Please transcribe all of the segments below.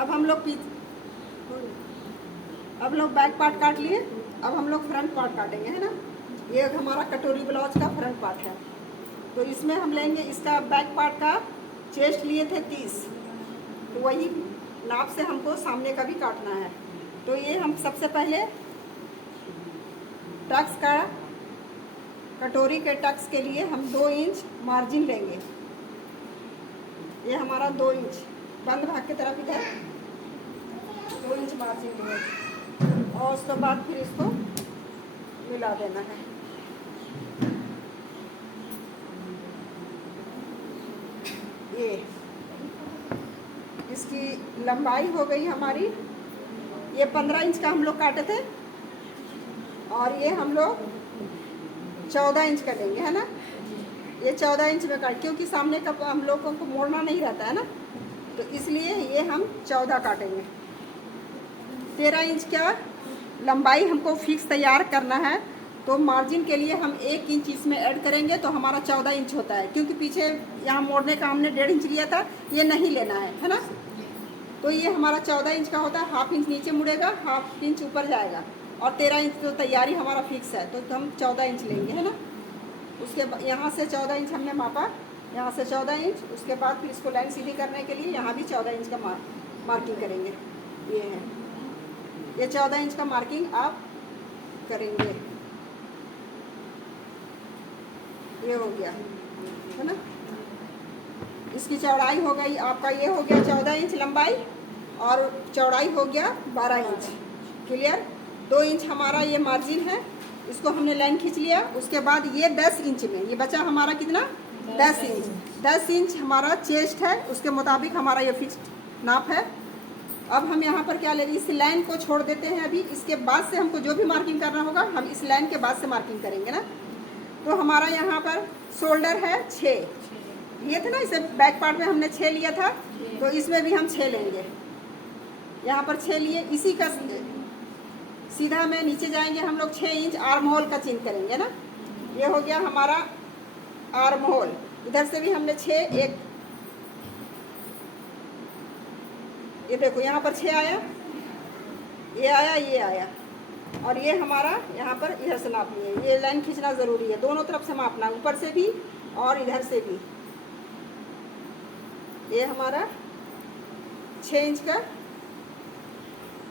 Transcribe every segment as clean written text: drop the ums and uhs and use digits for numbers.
अब हम लोग अब लोग बैक पार्ट काट लिए। अब हम लोग फ्रंट पार्ट काटेंगे, है ना। ये हमारा कटोरी ब्लाउज का फ्रंट पार्ट है। तो इसमें हम लेंगे, इसका बैक पार्ट का चेस्ट लिए थे 30, तो वही नाप से हमको सामने का भी काटना है। तो ये हम सबसे पहले टक्स का, कटोरी के टक्स के लिए हम 2 इंच मार्जिन लेंगे। ये हमारा 2 इंच बंद भाग की तरफ इधर 2 इंच मार्जिन लेंगे और उसके बाद फिर इसको मिला देना है। ये इसकी लंबाई हो गई हमारी, ये 15 इंच का हम लोग काटे थे और ये हम लोग 14 इंच का लेंगे, है ना। ये 14 इंच में काट, क्योंकि सामने का हम लोगों को मोड़ना नहीं रहता है ना, तो इसलिए ये हम 14 काटेंगे। 13 इंच का लंबाई हमको फिक्स तैयार करना है, तो मार्जिन के लिए हम 1 इंच इसमें ऐड करेंगे तो हमारा 14 इंच होता है। क्योंकि पीछे यहाँ मोड़ने का हमने 1.5 इंच लिया था, ये नहीं लेना है ना। तो ये हमारा 14 इंच का होता है। 1/2 इंच नीचे मुड़ेगा, 1/2 इंच ऊपर जाएगा और 13 इंच तो तैयारी हमारा फिक्स है, तो हम 14 इंच लेंगे, है ना। उसके बाद यहाँ से 14 इंच हमने मापा, यहाँ से 14 इंच। उसके बाद फिर इसको लाइन सीधी करने के लिए यहाँ भी 14 इंच का मार्किंग करेंगे। ये है, ये 14 इंच का मार्किंग आप करेंगे। ये हो गया, है ना। इसकी चौड़ाई हो गई आपका, ये हो गया 14 इंच लंबाई और चौड़ाई हो गया 12 इंच। क्लियर। 2 इंच हमारा ये मार्जिन है, इसको हमने लाइन खींच लिया। उसके बाद ये 10 इंच में ये बचा हमारा कितना, 10 इंच। 10 इंच हमारा चेस्ट है, उसके मुताबिक हमारा ये फिक्स्ड नाप है। अब हम यहाँ पर क्या लेंगे, इस लाइन को छोड़ देते हैं अभी। इसके बाद से हमको जो भी मार्किंग करना होगा हम इस लाइन के बाद से मार्किंग करेंगे ना। तो हमारा यहाँ पर शोल्डर है 6 लिए थे ना, इसे बैक पार्ट में हमने 6 लिया था, तो इसमें भी हम 6 लेंगे। यहाँ पर 6 लिए, इसी का सीधा में नीचे जाएंगे हम लोग 6 इंच आर्म होल का चिन्ह करेंगे ना। ये हो गया हमारा आर्म होल। इधर से भी हमने 6, एक ये देखो यहाँ पर 6 आया, ये आया, ये आया, और ये हमारा यहाँ पर इधर से नाप लिए। ये लाइन खींचना ज़रूरी है, दोनों तरफ से मापना, ऊपर से भी और इधर से भी। ये हमारा 6 इंच का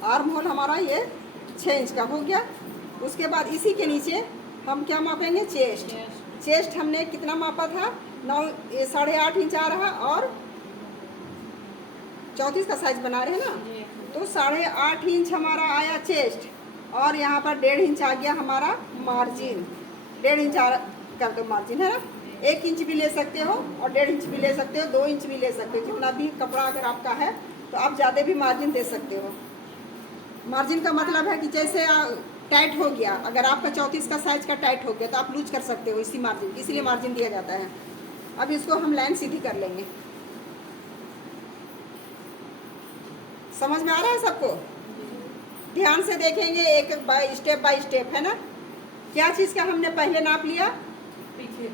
आर्म होल हमारा ये 6 इंच का हो गया। उसके बाद इसी के नीचे हम क्या मापेंगे, चेस्ट। चेस्ट हमने कितना मापा था, 9, 8.5 इंच आ रहा और 34 का साइज बना रहे हैं ना, तो 8.5 इंच हमारा आया चेस्ट। और यहाँ पर 1.5 इंच आ गया हमारा मार्जिन। 1.5 इंच का मार्जिन है ना। 1 इंच भी ले सकते हो और 1.5 इंच भी ले सकते हो, 2 इंच भी ले सकते हो। जितना भी कपड़ा अगर आपका है तो आप ज़्यादा भी मार्जिन दे सकते हो। मार्जिन का मतलब है कि जैसे टाइट हो गया, अगर आपका 34 का साइज का टाइट हो गया तो आप लूज कर सकते हो इसी मार्जिन, इसीलिए मार्जिन दिया जाता है। अब इसको हम लाइन सीधी कर लेंगे। समझ में आ रहा है सबको? ध्यान से देखेंगे, एक बाय स्टेप, है ना। क्या चीज़ का हमने पहले नाप लिया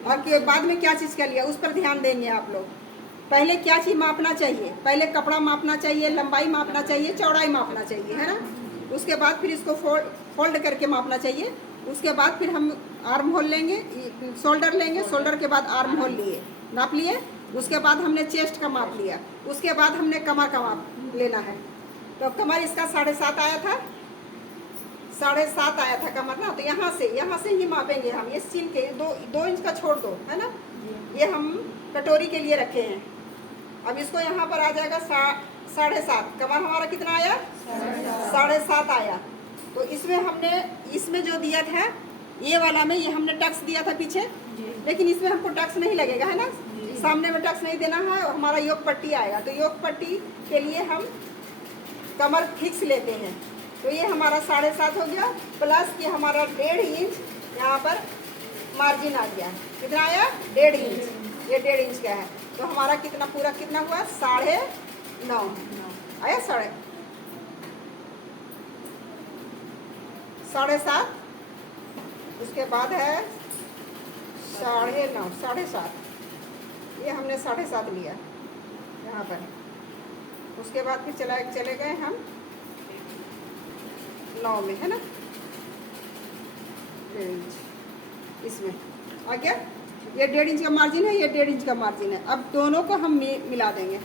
और बाद में क्या चीज़ का लिया, उस पर ध्यान देंगे आप लोग। पहले क्या चीज़ मापना चाहिए, पहले कपड़ा मापना चाहिए, लंबाई मापना चाहिए, चौड़ाई मापना चाहिए, है ना। उसके बाद फिर इसको फोल्ड करके मापना चाहिए। उसके बाद फिर हम आर्म होल लेंगे, शोल्डर लेंगे, शोल्डर के बाद आर्म होल लिए, नाप लिए। उसके बाद हमने चेस्ट का माप लिया, उसके बाद हमने कमर का माप लेना है। तो कमर इसका 7.5 आया था, 7.5 आया था कमर ना। तो यहाँ से ही मापेंगे हम। इस चीन के 2 इंच का छोड़ दो, है ना। ये हम कटोरी के लिए रखे हैं। अब इसको यहाँ पर आ जाएगा 7.5। कमर हमारा कितना आया, 7.5 आया। तो इसमें जो दिया था ये वाला में, ये हमने टक्स दिया था पीछे, लेकिन इसमें हमको टक्स नहीं लगेगा, है ना। सामने में टक्स नहीं देना है, हमारा योग पट्टी आएगा। तो योग पट्टी के लिए हम कमर फिक्स लेते हैं। तो ये हमारा 7.5 हो गया, प्लस कि हमारा 1.5 इंच यहाँ पर मार्जिन आ गया। कितना आया, 1.5 इंच। ये 1.5 इंच का है, तो हमारा कितना पूरा कितना हुआ, 9.5 आया। 7.5। उसके बाद है 9.5, 7.5। ये हमने 7.5 लिया यहाँ पर। 7.5 उसके बाद फिर चले गए हम 9 में, है ना, 1.5 इंच इसमें आ गया। ये 1.5 इंच का मार्जिन है, ये 1.5 इंच का मार्जिन है। अब दोनों को हम मिला देंगे।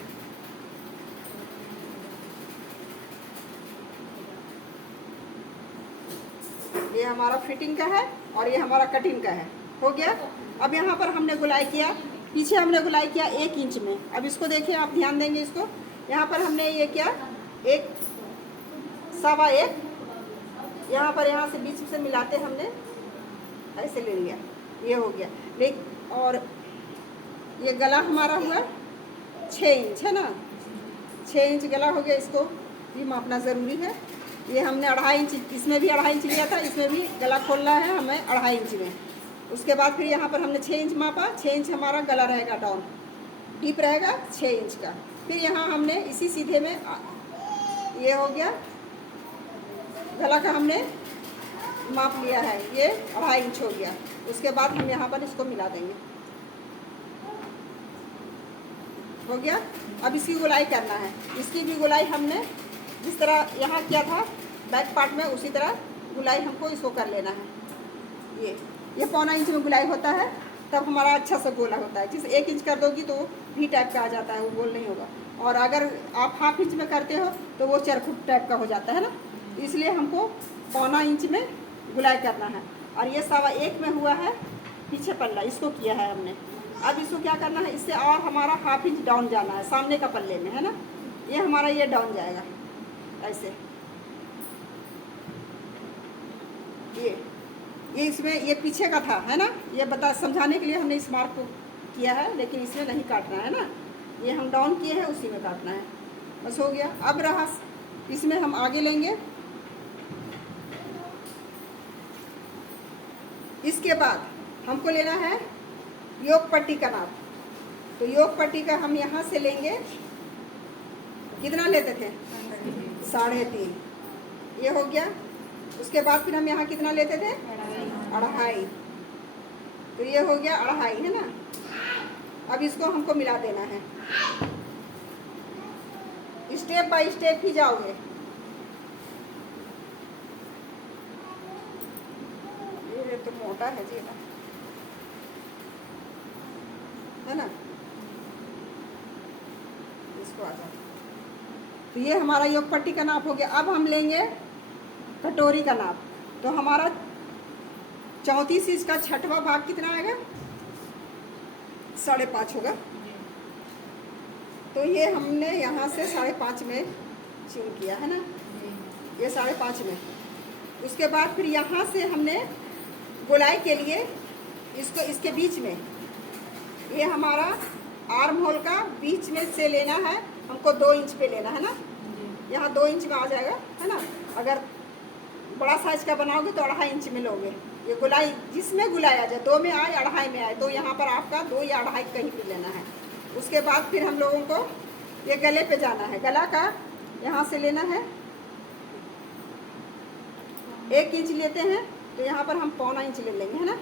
ये हमारा फिटिंग का है और ये हमारा कटिंग का है। हो गया। अब यहाँ पर हमने गुलाई किया, पीछे हमने गुलाई किया 1 इंच में। अब इसको देखिए, आप ध्यान देंगे इसको, यहाँ पर हमने ये किया 1 सवा 1, यहाँ पर यहाँ से बीच से मिलाते हमने ऐसे ले लिया, ये हो गया। लेकिन और ये गला हमारा हुआ 6 इंच, है ना, 6 इंच गला हो गया। इसको भी मापना ज़रूरी है। ये हमने 2.5 इंच, इसमें भी 2.5 इंच लिया था, इसमें भी गला खोलना है हमें 2.5 इंच में। उसके बाद फिर यहाँ पर हमने 6 इंच मापा, 6 इंच हमारा गला रहेगा, डाउन डीप रहेगा 6 इंच का। फिर यहाँ हमने इसी सीधे में ये हो गया, गला का हमने माप लिया है, ये 2.5 इंच हो गया। उसके बाद हम यहाँ पर इसको मिला देंगे। हो गया। अब इसकी गुलाई करना है। इसकी भी गुलाई हमने जिस तरह यहाँ किया था बैक पार्ट में, उसी तरह गुलाई हमको इसको कर लेना है। ये 1.25 इंच में गुलाई होता है, तब हमारा अच्छा सा गोला होता है। जिस 1 इंच कर दोगी तो भी टाइप का आ जाता है, वो गोल नहीं होगा। और अगर आप 1/2 इंच में करते हो तो वो चरखुट टाइप का हो जाता है ना। इसलिए हमको 1.25 इंच में गुलाई करना है। और ये 1.25 में हुआ है पीछे पल्ला, इसको किया है हमने। अब इसको क्या करना है, इससे और हमारा 1/2 इंच डाउन जाना है सामने का पल्ले में, है ना। ये हमारा ये डाउन जाएगा ऐसे। ये इसमें ये पीछे का था, है ना। ये समझाने के लिए हमने इस मार्क को किया है, लेकिन इसमें नहीं काटना है ना। ये हम डाउन किए हैं, उसी में काटना है। बस हो गया। अब रहा इसमें हम आगे लेंगे। इसके बाद हमको लेना है योग पट्टी का नाप। तो योग पट्टी का हम यहाँ से लेंगे, कितना लेते थे, 3.5, ये हो गया। उसके बाद फिर हम यहाँ कितना लेते थे, 2.5, तो ये हो गया 2.5, है ना। अब इसको हमको मिला देना है। स्टेप बाय स्टेप ही जाओगे। ये तो मोटा है जी, है ना, इसको आ जाए। तो ये हमारा योग पट्टी का नाप हो गया। अब हम लेंगे कटोरी का नाप। तो हमारा 34 इंच का 6वां भाग कितना आएगा, 5.5 होगा। तो ये हमने यहाँ से 5.5 में चून किया, है ना, ये 5.5 में। उसके बाद फिर यहाँ से हमने गोलाई के लिए इसको इसके बीच में, ये हमारा आर्म होल का बीच में से लेना है हमको, 2 इंच पे लेना है ना। यहाँ 2 इंच में आ जाएगा, है ना। अगर बड़ा साइज का बनाओगे तो 2.5 इंच में लोगे। ये गुलाई जिसमें गुलाई आ जाए, 2 में आए 2.5 में आए, तो यहाँ पर आपका 2 या 2.5 कहीं पे लेना है। उसके बाद फिर हम लोगों को ये गले पे जाना है। गला का यहाँ से लेना है 1 इंच लेते हैं, तो यहाँ पर हम 1.25 इंच ले लेंगे, है ना।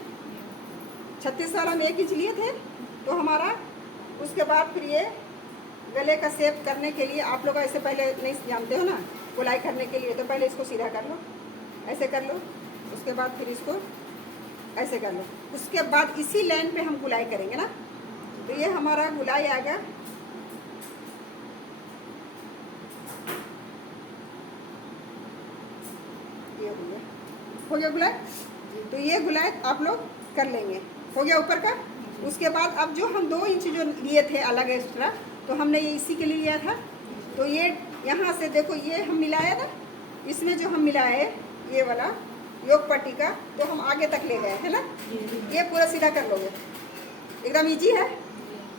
36 वाला में 1 इंच लिए थे, तो हमारा उसके बाद फिर ये गले का शेप करने के लिए, आप लोग ऐसे पहले नहीं जानते हो ना गुलाई करने के लिए, तो पहले इसको सीधा कर लो, ऐसे कर लो। उसके बाद फिर इसको ऐसे कर लो। उसके बाद इसी लाइन पे हम गुलाई करेंगे ना। तो ये हमारा गुलाई आएगा, ये हो गया गुलाई। तो ये गुलाई आप लोग कर लेंगे, हो गया ऊपर का। उसके बाद अब जो हम 2 इंच जो लिए थे अलग एक्स्ट्रा, तो हमने ये इसी के लिए लिया था। तो ये यहाँ से देखो, ये हम मिलाया ना, इसमें जो हम मिलाए ये वाला योग पट्टी का, तो हम आगे तक ले गए, है ना। ये पूरा सीधा कर लोगे, एकदम इजी है।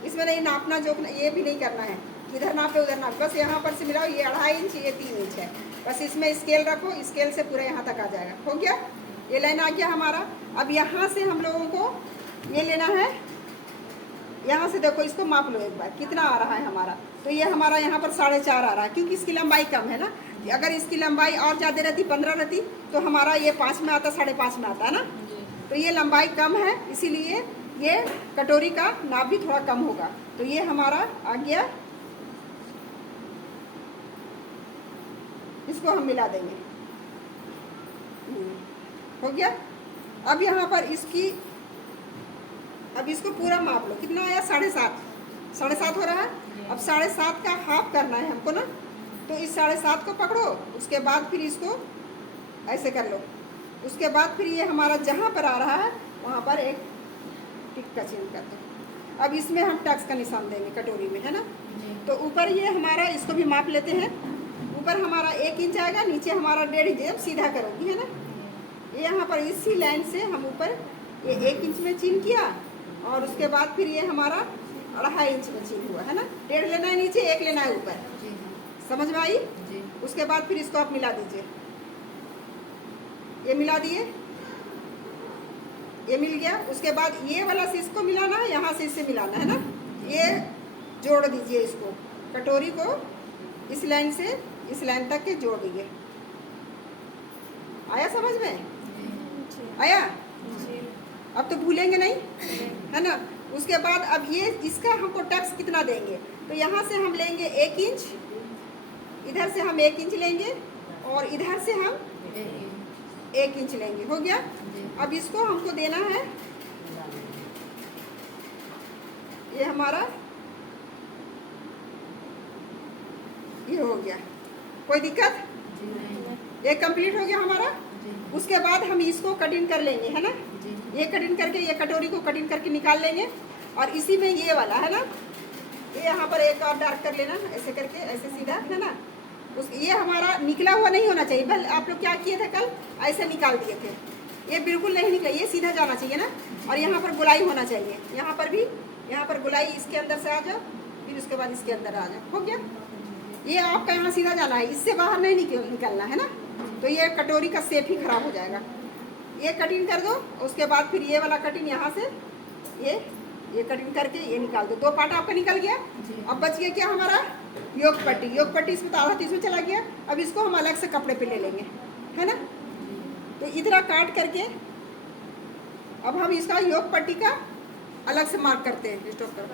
इसमें नहीं नापना जोखना, ये भी नहीं करना है, इधर नापे उधर नापे, बस यहाँ पर से मिलाओ। ये 2.5 इंच, ये 3 इंच है, बस इसमें स्केल रखो, स्केल से पूरा यहाँ तक आ जाएगा। हो गया, ये लाइन आ गया हमारा। अब यहाँ से हम लोगों को ये लेना है, यहाँ से देखो, इसको माप लो एक बार कितना आ रहा है हमारा। तो ये हमारा यहाँ पर 4.5 आ रहा है, क्योंकि इसकी लंबाई कम है ना। अगर इसकी लंबाई और ज़्यादा रहती, 15 रहती, तो हमारा ये 5 में आता, 5.5 में आता है ना। तो ये लंबाई कम है, इसीलिए ये कटोरी का नाप भी थोड़ा कम होगा। तो ये हमारा आ गया इसको हम मिला देंगे। हो गया। अब यहाँ पर अब इसको पूरा माप लो, कितना आया 7.5, 7.5 हो रहा है। अब 7.5 का हाफ करना है हमको ना, तो इस 7.5 को पकड़ो, उसके बाद फिर इसको ऐसे कर लो, उसके बाद फिर ये हमारा जहाँ पर आ रहा है वहाँ पर एक टिक का चिन्ह कर दो। अब इसमें हम टक्स का निशान देंगे कटोरी में, है ना। तो ऊपर ये हमारा, इसको भी माप लेते हैं, ऊपर हमारा 1 इंच आएगा, नीचे हमारा 1.5 इंच, अब सीधा करोगी, है ना। ये यहाँ पर इसी लाइन से हम ऊपर ये 1 इंच में चिन्ह किया, और उसके बाद फिर ये हमारा 2.5 इंच में चिन्ह हुआ, है ना। 1.5 लेना है नीचे, 1 लेना है ऊपर, समझ में आई। उसके बाद फिर इसको आप मिला दीजिए, ये मिला दिए, ये मिल गया। उसके बाद ये वाला से इसको मिलाना है, यहाँ से इससे मिलाना है ना। ये जोड़ दीजिए, इसको कटोरी को इस लाइन से इस लाइन तक के जोड़ दीजिए। आया समझ में? आया? अब तो भूलेंगे नहीं, है ना। उसके बाद अब ये इसका हमको टक्स कितना देंगे, तो यहाँ से हम लेंगे 1 इंच, इधर से हम 1 इंच लेंगे, और इधर से हम 1 इंच लेंगे। हो गया। अब इसको हमको देना है, ये हमारा ये हो गया, कोई दिक्कत? ये कंप्लीट हो गया हमारा। उसके बाद हम इसको कटिंग कर लेंगे, है ना। ये कटिंग करके, ये कटोरी को कटिंग करके निकाल लेंगे, और इसी में ये वाला, है ना, ये यहाँ पर एक और डार्क कर लेना, ऐसे करके, ऐसे सीधा, है ना। ये हमारा निकला हुआ नहीं होना चाहिए। बल आप लोग क्या किए थे कल, ऐसे निकाल दिए थे, ये बिल्कुल नहीं निकला, ये सीधा जाना चाहिए ना। और यहाँ पर गुलाई होना चाहिए, यहाँ पर भी, यहाँ पर गुलाई इसके अंदर से आ जाओ, फिर उसके बाद इसके अंदर आ जाओ। हो गया। ये आपका यहाँ सीधा जाना है, इससे बाहर नहीं निकलना है ना, तो ये कटोरी का शेप ही खराब हो जाएगा। ये कटिंग कर दो, उसके बाद फिर ये वाला कटिंग यहाँ से ये कटिंग करके ये निकाल दो। 2 पार्ट आपका निकल गया। अब बच गया क्या हमारा, योग पट्टी। योग पट्टी इसमें तो आधा तो इसमें चला गया। अब इसको हम अलग से कपड़े पे ले लेंगे, है ना। तो इधर काट करके अब हम इसका योग पट्टी का अलग से मार्क करते हैं। स्टॉप करो।